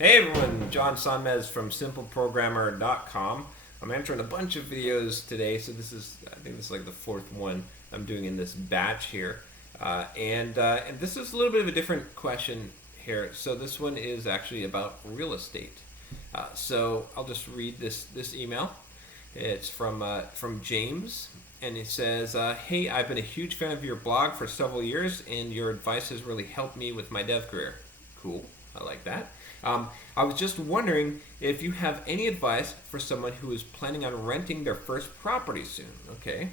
Hey everyone, John Sonmez from simpleprogrammer.com. I'm answering a bunch of videos today, so I think this is like the fourth one I'm doing in this batch here. And this is a little bit of a different question here. So this one is actually about real estate. So I'll just read this email. It's from James, and it says, "Hey, I've been a huge fan of your blog for several years, and your advice has really helped me with my dev career." Cool, I like that. I was just wondering if you have any advice for someone who is planning on renting their first property soon. Okay.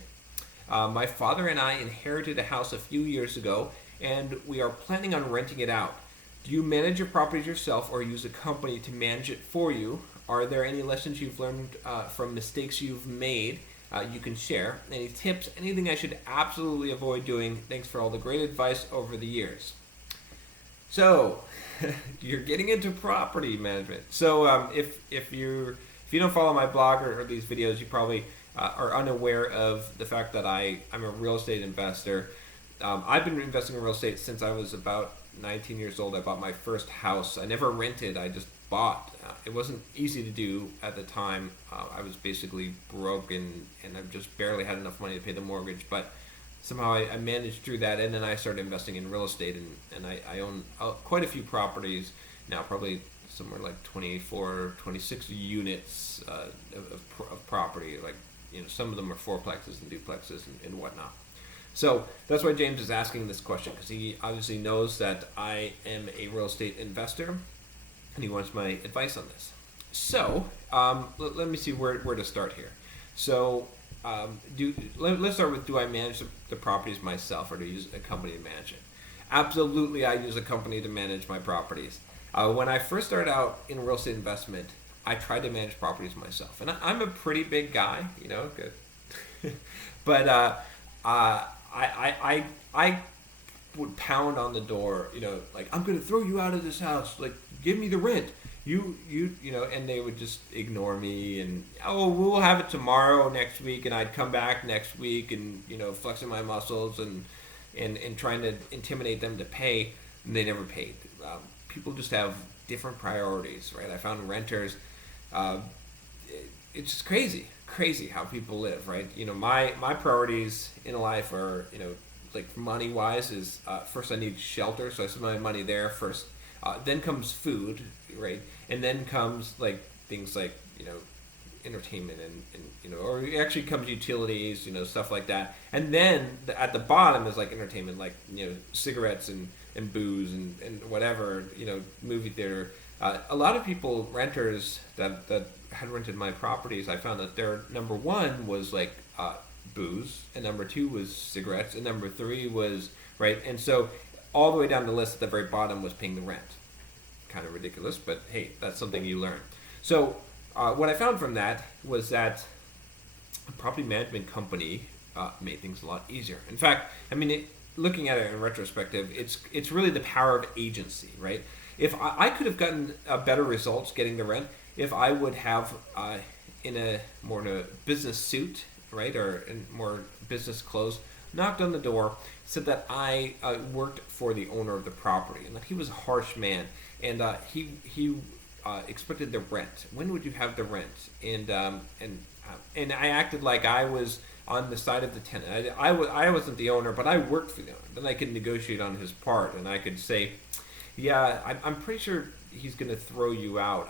My father and I inherited a house a few years ago, and we are planning on renting it out. Do you manage your properties yourself or use a company to manage it for you? Are there any lessons you've learned from mistakes you've made you can share? Any tips? Anything I should absolutely avoid doing? Thanks for all the great advice over the years. So, you're getting into property management. So, if you don't follow my blog or these videos, you probably are unaware of the fact that I'm a real estate investor. I've been investing in real estate since I was about 19 years old. I bought my first house. I never rented. I just bought. It wasn't easy to do at the time. I was basically broke and I just barely had enough money to pay the mortgage, but somehow I managed through that, and then I started investing in real estate, and I own quite a few properties now, probably somewhere like 24, 26 units of property. Like, some of them are fourplexes and duplexes and whatnot. So that's why James is asking this question, because he obviously knows that I am a real estate investor, and he wants my advice on this. So let me see where to start here. So let's start with, do I manage the properties myself or do I use a company to manage it? Absolutely, I use a company to manage my properties. When I first started out in real estate investment, I tried to manage properties myself, and I'm a pretty big guy, good. But I would pound on the door, like, I'm going to throw you out of this house, like, give me the rent. And they would just ignore me, and we'll have it tomorrow, next week, and I'd come back next week and flexing my muscles and trying to intimidate them to pay, and they never paid. People just have different priorities, right? I found renters. It's just crazy how people live, right? My priorities in life are like money wise is first I need shelter, so I spend my money there first. Then comes food, right? And then comes like things like entertainment and or actually comes utilities, stuff like that. And then at the bottom is like entertainment, like cigarettes and booze and whatever, movie theater. A lot of people, renters that had rented my properties, I found that their number one was like booze, and number two was cigarettes, and number three was right. And so all the way down the list at the very bottom was paying the rent. Kind of ridiculous, but hey, that's something you learn. So what I found from that was that a property management company made things a lot easier. In fact, looking at it in retrospective, it's really the power of agency, right? If I could have gotten better results getting the rent if I would have in a business suit, right, or in more business clothes, knocked on the door, said that I worked for the owner of the property, and that he was a harsh man, and he expected the rent. When would you have the rent? And I acted like I was on the side of the tenant. I wasn't the owner, but I worked for the owner. Then I could negotiate on his part, and I could say, yeah, I'm pretty sure he's going to throw you out.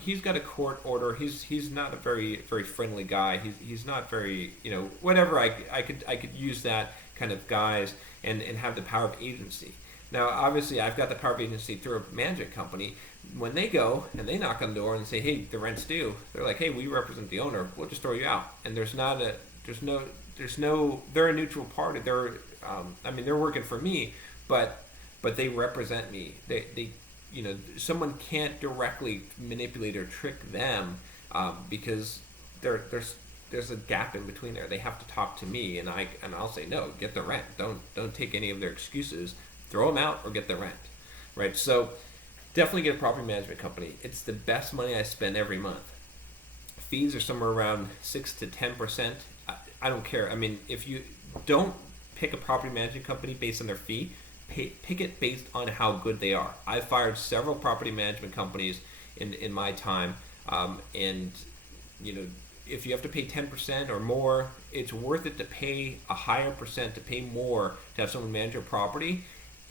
He's got a court order. He's not a very friendly guy. He's not very whatever. I could use that kind of guise and have the power of agency. Now, obviously, I've got the power of agency through a management company. When they go and they knock on the door and say, "Hey, the rent's due," they're like, "Hey, we represent the owner. We'll just throw you out." And there's no. They're a neutral party. They're working for me, but they represent me. They someone can't directly manipulate or trick them because there's a gap in between there. They have to talk to me, and I'll say, no, get the rent. Don't take any of their excuses. Throw them out or get the rent, right? So definitely get a property management company. It's the best money I spend every month. Fees are somewhere around 6 to 10%. I don't care. If you don't pick a property management company based on their fee, pick it based on how good they are. I've fired several property management companies in my time, and if you have to pay 10% or more, it's worth it to pay a higher percent, to pay more to have someone manage your property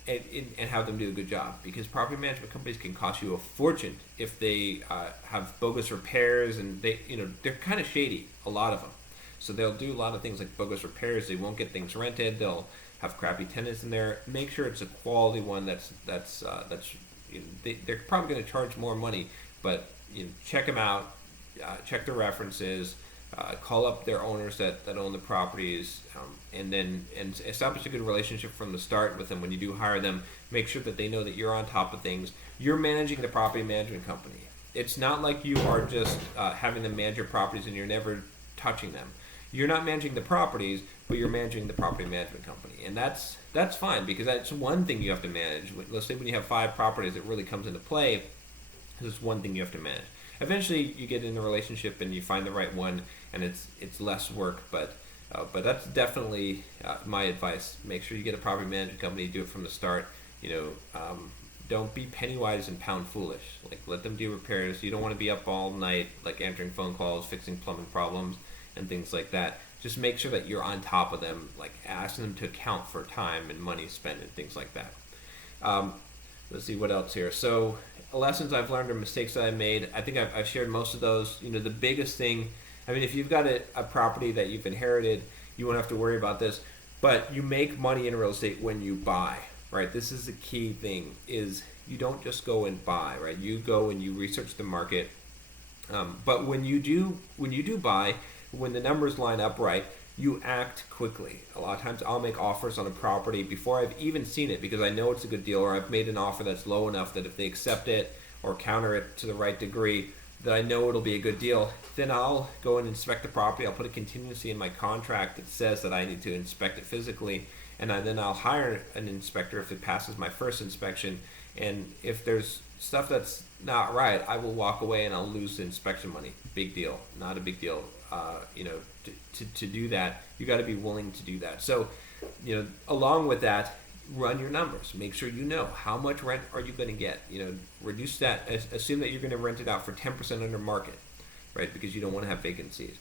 and have them do a good job, because property management companies can cost you a fortune if they have bogus repairs, and they're kind of shady, a lot of them. So they'll do a lot of things like bogus repairs. They won't get things rented. They'll have crappy tenants in there. Make sure it's a quality one. They're probably going to charge more money, but check them out. Check the references. Call up their owners that own the properties, and establish a good relationship from the start with them. When you do hire them, make sure that they know that you're on top of things. You're managing the property management company. It's not like you are just having them manage your properties and you're never touching them. You're not managing the properties, but you're managing the property management company, and that's fine, because that's one thing you have to manage. Let's say when you have 5 properties, it really comes into play. This is one thing you have to manage. Eventually, you get in a relationship and you find the right one, and it's less work. But that's definitely my advice. Make sure you get a property management company. Do it from the start. Don't be penny wise and pound foolish. Like, let them do repairs. You don't want to be up all night, like answering phone calls, fixing plumbing problems, and things like that. Just make sure that you're on top of them, like asking them to account for time and money spent and things like that. Let's see what else here. So, lessons I've learned or mistakes that I made. I think I've shared most of those. The biggest thing, if you've got a property that you've inherited, you won't have to worry about this. But you make money in real estate when you buy, right? This is the key thing, is you don't just go and buy, right? You go and you research the market. But when you do buy, when the numbers line up right, you act quickly. A lot of times I'll make offers on a property before I've even seen it, because I know it's a good deal, or I've made an offer that's low enough that if they accept it or counter it to the right degree, that I know it'll be a good deal. Then I'll go and inspect the property. I'll put a contingency in my contract that says that I need to inspect it physically, and then I'll hire an inspector if it passes my first inspection. And if there's stuff that's not right, I will walk away and I'll lose the inspection money. Big deal. Not a big deal. To do that, you got to be willing to do that. So, along with that, run your numbers. Make sure you know how much rent are you going to get. Reduce that. Assume that you're going to rent it out for 10% under market, right? Because you don't want to have vacancies.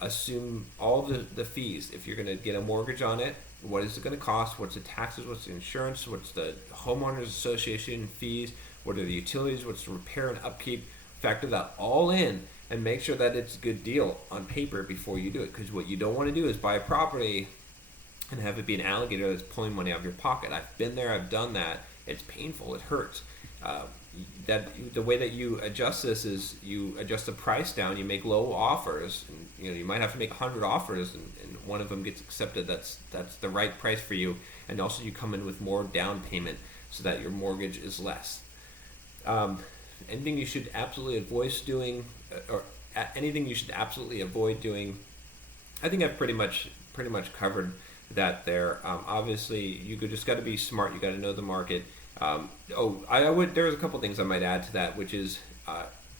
Assume all the fees. If you're going to get a mortgage on it, what is it going to cost? What's the taxes? What's the insurance? What's the homeowners association fees? What are the utilities? What's the repair and upkeep? Factor that all in and make sure that it's a good deal on paper before you do it. Because what you don't want to do is buy a property and have it be an alligator that's pulling money out of your pocket. I've been there. I've done that. It's painful. It hurts. The way that you adjust this is you adjust the price down. You make low offers. And, you might have to make 100 offers, and one of them gets accepted. That's the right price for you. And also you come in with more down payment so that your mortgage is less. Anything you should absolutely avoid doing, anything you should absolutely avoid doing, I think I've pretty much covered that there. Obviously, you just got to be smart. You got to know the market. There's a couple things I might add to that, which is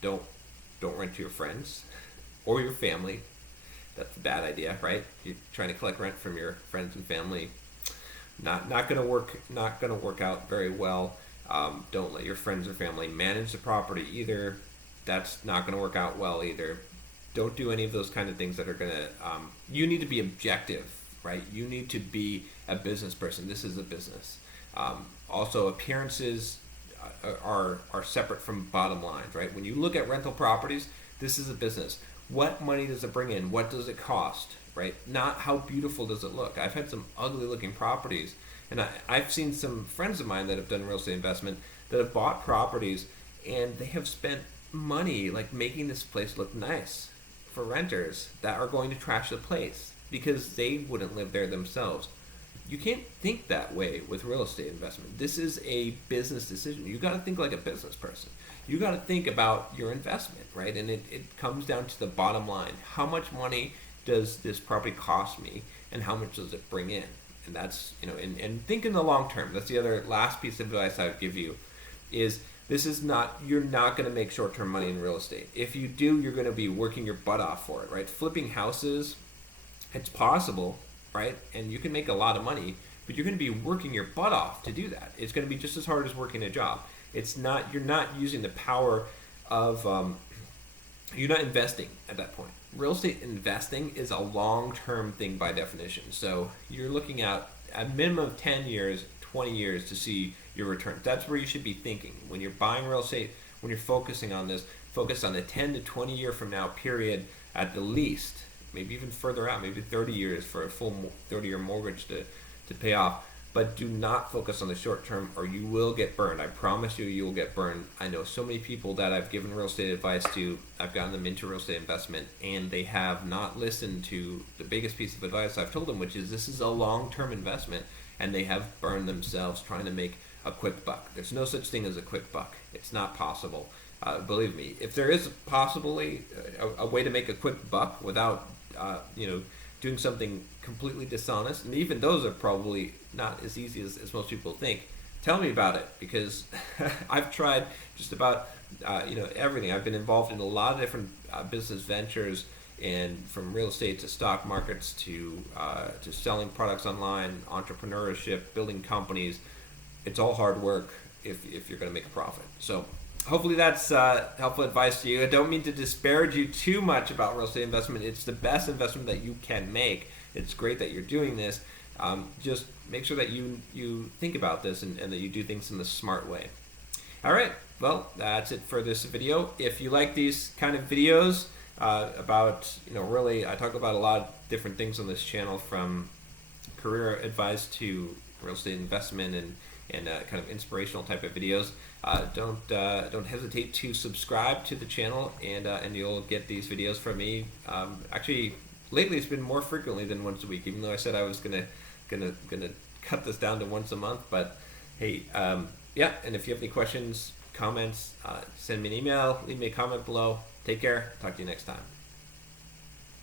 don't rent to your friends or your family. That's a bad idea, right? You're trying to collect rent from your friends and family. Not gonna work out very well. Don't let your friends or family manage the property either. That's not going to work out well either. Don't do any of those kind of things that are going to... you need to be objective, right? You need to be a business person. This is a business. Also, appearances are separate from bottom lines, right? When you look at rental properties, this is a business. What money does it bring in? What does it cost, right? Not how beautiful does it look. I've had some ugly looking properties. And I've seen some friends of mine that have done real estate investment that have bought properties, and they have spent money like making this place look nice for renters that are going to trash the place because they wouldn't live there themselves. You can't think that way with real estate investment. This is a business decision. You got to think like a business person. You got to think about your investment, right? And it comes down to the bottom line. How much money does this property cost me, and how much does it bring in? And that's, and think in the long term. That's the other last piece of advice I would give you is you're not going to make short-term money in real estate. If you do, you're going to be working your butt off for it, right? Flipping houses, it's possible, right? And you can make a lot of money, but you're going to be working your butt off to do that. It's going to be just as hard as working a job. You're not using the power of, you're not investing at that point. Real estate investing is a long-term thing by definition. So you're looking at a minimum of 10 years, 20 years to see your return. That's where you should be thinking. When you're buying real estate, when you're focusing on this, focus on the 10 to 20 year from now period at the least, maybe even further out, maybe 30 years for a full 30-year mortgage to pay off. But do not focus on the short term or you will get burned. I promise you, you will get burned. I know so many people that I've given real estate advice to, I've gotten them into real estate investment, and they have not listened to the biggest piece of advice I've told them, which is this is a long-term investment, and they have burned themselves trying to make a quick buck. There's no such thing as a quick buck. It's not possible. Believe me, if there is possibly a way to make a quick buck without, doing something completely dishonest, and even those are probably not as easy as most people think, tell me about it, because I've tried just about everything. I've been involved in a lot of different business ventures, and from real estate to stock markets to selling products online, entrepreneurship, building companies. It's all hard work if you're going to make a profit. So hopefully that's helpful advice to you. I don't mean to disparage you too much about real estate investment. It's the best investment that you can make. It's great that you're doing this. Just make sure that you think about this and that you do things in the smart way. All right, well, that's it for this video. If you like these kind of videos about, really, I talk about a lot of different things on this channel, from career advice to real estate investment and kind of inspirational type of videos. Don't hesitate to subscribe to the channel, and you'll get these videos from me. Actually, lately it's been more frequently than once a week, even though I said I was gonna cut this down to once a month. But hey, yeah. And if you have any questions, comments, send me an email, leave me a comment below. Take care. Talk to you next time.